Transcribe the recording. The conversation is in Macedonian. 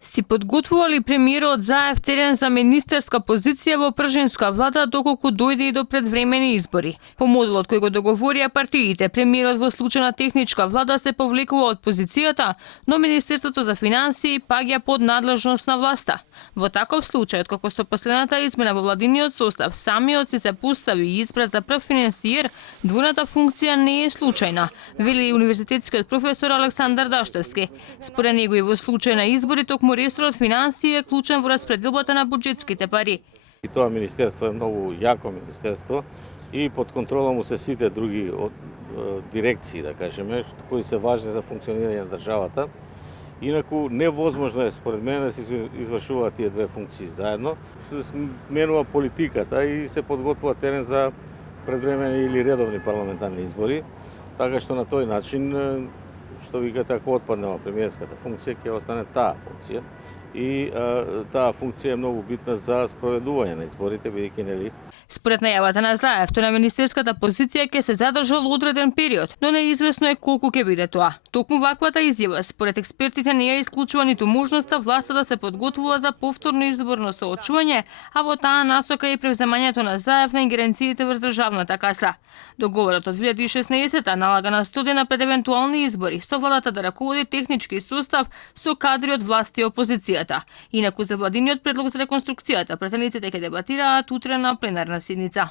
Си подготвували премиерот Заев терен за министерска позиција во пржинска влада доколку дојде и до предвремени избори. По моделот кој го договорија партиите, премиерот во случај на техничка влада се повлекува од позицијата, но Министерството за финансии паѓа под надлежност на власта. Во таков случај, откако со последната измена во владиниот состав самиот се постави и избра за прв финансиер, двојната функција не е случајна, вели универзитетскиот професор Александар Даштевски. Според него и во случај на избори токму ресорот финансии е клучен во распределбата на буџетските пари. И тоа министерство е многу јако министерство и под контрола му се сите други дирекции, да кажеме, кои се важни за функционирање на државата. Инаку невозможно е според мене да се извршуваат тие две функции заедно. Се сменува политиката и се подготвува терен за предвремени или редовни парламентарни избори, така што на тој начин што викате, ако отпаднела премиерската функција, ќе остане таа функција. И таа функција е многу битна за спроведување на изборите, бидејќи нели. Според најавата на Заев, тој на министерската позиција ќе се задржал одреден период, но неизвестно е колку ќе биде тоа. Токму ваквата изјава, според експертите, не ја исклучува ниту можноста власта да се подготвува за повторно изборно соочување, а во таа насока и превземањето на Заев на ингеренциите врз државната каса. Договорот од 2016 налага на 100 дена пред евентуални избори со владата да раководи технички состав со кадри од власт и опозицијата. Инаку за владиниот предлог за реконструкцијата претениците ќе дебатираат утре на пленарна седница.